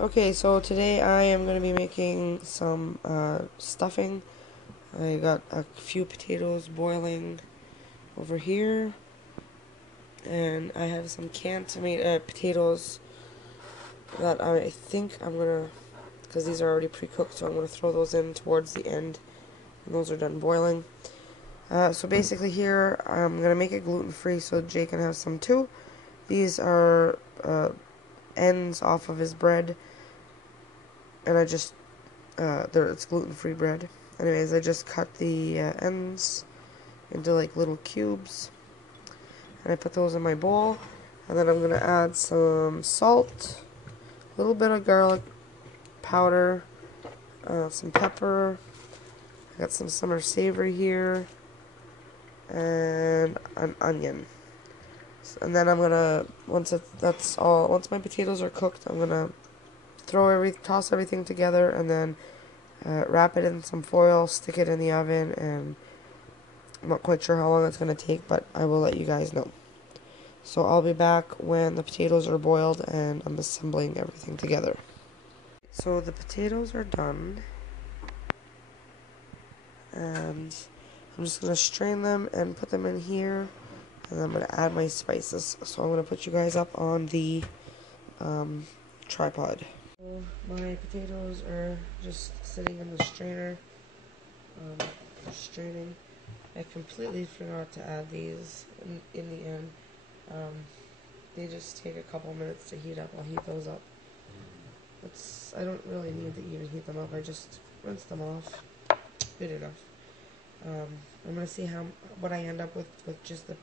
Okay, so today I am going to be making some stuffing. I got a few potatoes boiling over here, and I have some canned tomato potatoes that I think I'm going to, because these are already pre-cooked, so I'm going to throw those in towards the end when those are done boiling. So basically here, I'm going to make it gluten-free so Jay can have some too. These are ends off of his bread, and I just it's gluten-free bread. Anyways, I just cut the ends into like little cubes, and I put those in my bowl, and then I'm gonna add some salt, a little bit of garlic powder, some pepper. I got some summer savory here, and an onion. And then I'm gonna once my potatoes are cooked, I'm gonna toss everything together, and then wrap it in some foil, stick it in the oven, and I'm not quite sure how long it's going to take, but I will let you guys know. So I'll be back when the potatoes are boiled and I'm assembling everything together. So the potatoes are done, and I'm just going to strain them and put them in here, and then I'm going to add my spices. So I'm going to put you guys up on the tripod. So my potatoes are just sitting in the strainer, straining. I completely forgot to add these in the end. They just take a couple minutes to heat up. I'll heat those up. I don't really need to even heat them up. I just rinse them off. Good enough. I'm gonna see what I end up with just the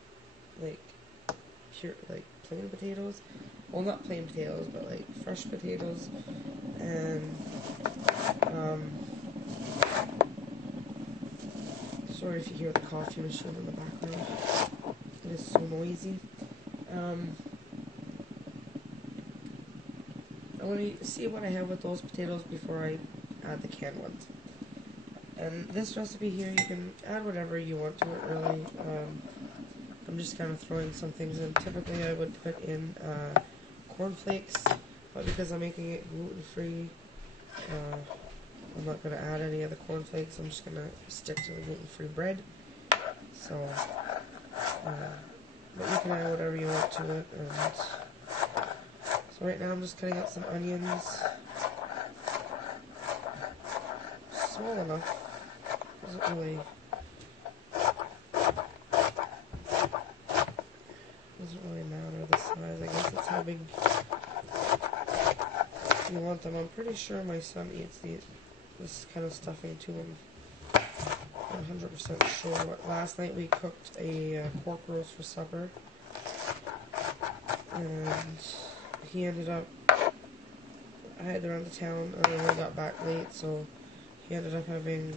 pure plain potatoes. Well, not plain potatoes, but like fresh potatoes, and sorry if you hear the coffee machine in the background. It is so noisy. I want to see what I have with those potatoes before I add the canned ones. And this recipe here, you can add whatever you want to it, really. I'm just kind of throwing some things in. Typically, I would put in cornflakes, but because I'm making it gluten-free, I'm not going to add any of the cornflakes. I'm just going to stick to the gluten-free bread. So, but you can add whatever you want to it. So right now I'm just cutting up some onions. Small enough. Doesn't really matter the size. I guess it's how big you want them. I'm pretty sure my son eats this kind of stuffing too. I'm 100% sure. Last night we cooked a pork roast for supper, and he ended up, I had to run to town and I only got back late, so he ended up having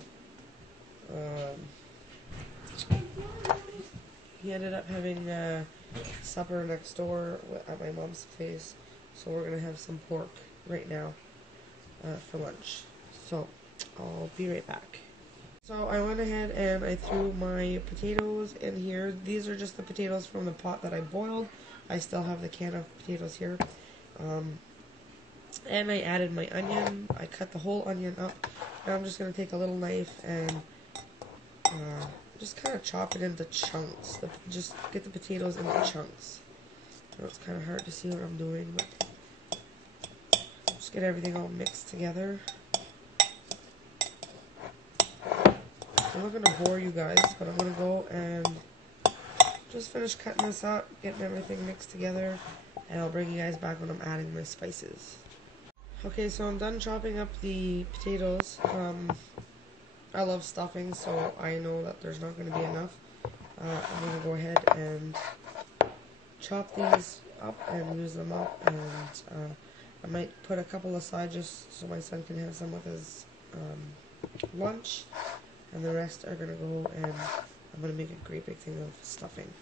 supper next door at my mom's place. So we're gonna have some pork right now for lunch. So I'll be right back. So I went ahead and I threw my potatoes in here. These are just the potatoes from the pot that I boiled. I still have the can of potatoes here. And I added my onion. I cut the whole onion up. Now I'm just going to take a little knife and just kind of chop it into chunks. Just get the potatoes into chunks. I know it's kind of hard to see what I'm doing, but just get everything all mixed together. I'm not going to bore you guys, but I'm going to go and just finish cutting this up, getting everything mixed together, and I'll bring you guys back when I'm adding my spices. Okay, so I'm done chopping up the potatoes. I love stuffing, so I know that there's not going to be enough. I'm going to go ahead and chop these up and use them up, and I might put a couple aside just so my son can have some with his lunch, and the rest are going to go, and I'm going to make a great big thing of stuffing.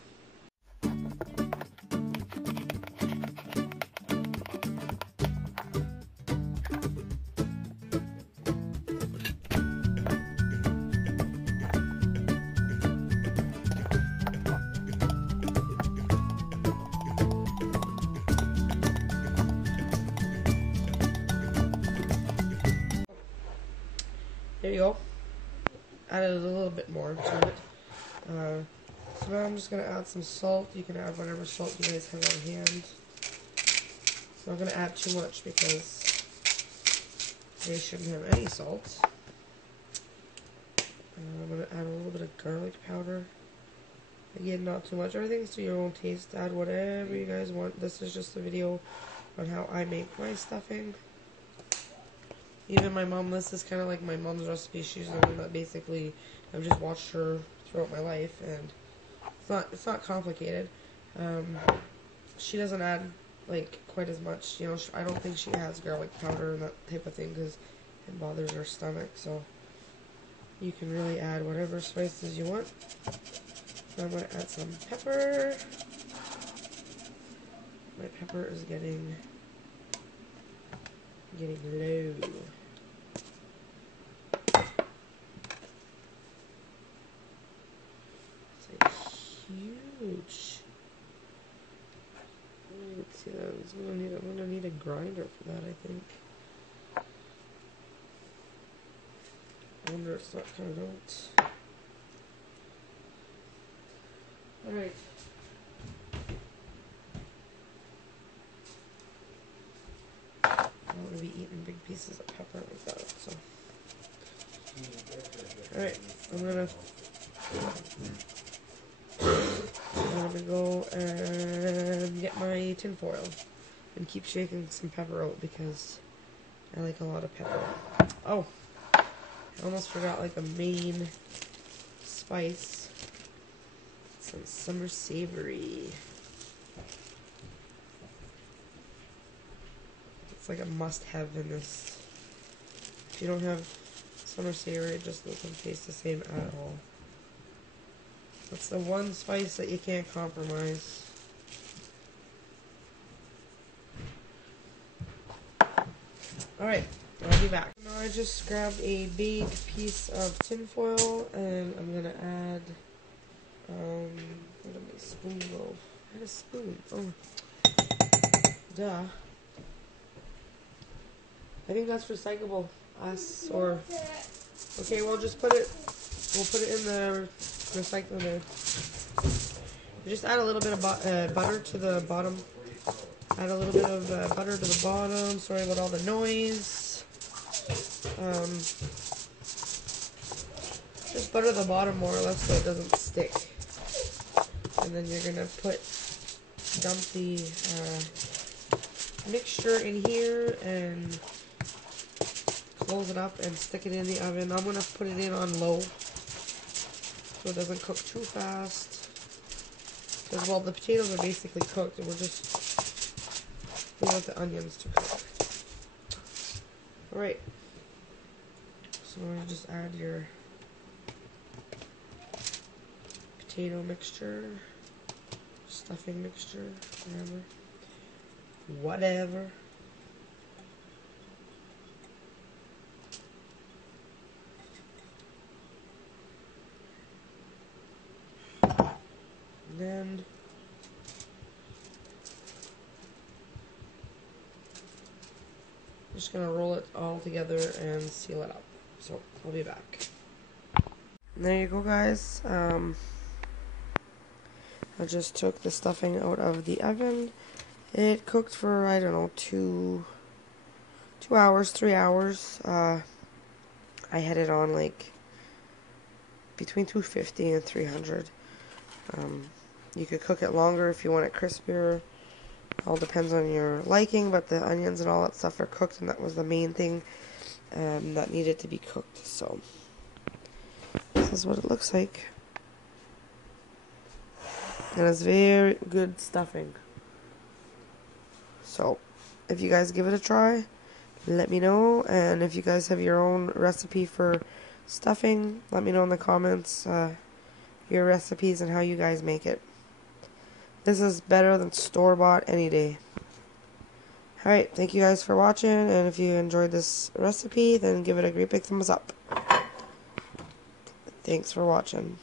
There you go. Added a little bit more to it. So now I'm just going to add some salt. You can add whatever salt you guys have on hand. I'm not going to add too much because they shouldn't have any salt. I'm going to add a little bit of garlic powder. Again, not too much. Everything's to your own taste. Add whatever you guys want. This is just a video on how I make my stuffing. Even my mom, this is kind of like my mom's recipe. She's the one that basically I've just watched her throughout my life, and it's not complicated. She doesn't add like quite as much. You know, I don't think she adds garlic powder and that type of thing because it bothers her stomach. So you can really add whatever spices you want. I'm going to add some pepper. My pepper is getting low. It's like huge. Let's see that. I'm gonna need a grinder for that, I think. I wonder if it's not coming out. Alright. I don't want to be eating big pieces of pepper like that, so. Alright, I'm gonna go and get my tin foil and keep shaking some pepper out because I like a lot of pepper. Oh, I almost forgot like a main spice. Some summer savory. It's like a must-have in this. If you don't have summer savory, it just doesn't taste the same at all. That's the one spice that you can't compromise. Alright, I'll be back. Now I just grabbed a big piece of tin foil and I'm gonna add where did my spoon go? I had a spoon. Oh, duh. I think that's recyclable. Okay, we'll just put it. We'll put it in the recycling bin. Just add a little bit of butter to the bottom. Add a little bit of butter to the bottom. Sorry about all the noise. Just butter the bottom more or less so it doesn't stick. And then you're gonna dump the mixture in here and close it up and stick it in the oven. I'm gonna put it in on low so it doesn't cook too fast. Because, well, the potatoes are basically cooked and we want the onions to cook. Alright. So we're gonna just add your potato mixture, stuffing mixture, whatever. And I'm just gonna roll it all together and seal it up. So I'll be back. And there you go, guys. I just took the stuffing out of the oven. It cooked for, I don't know, 2 hours, 3 hours. I had it on like between 250 and 300. You could cook it longer if you want it crispier. All depends on your liking, but the onions and all that stuff are cooked, and that was the main thing that needed to be cooked. So this is what it looks like. And it's very good stuffing. So if you guys give it a try, let me know. And if you guys have your own recipe for stuffing, let me know in the comments your recipes and how you guys make it. This is better than store-bought any day. Alright, thank you guys for watching, and if you enjoyed this recipe, then give it a great big thumbs up. Thanks for watching.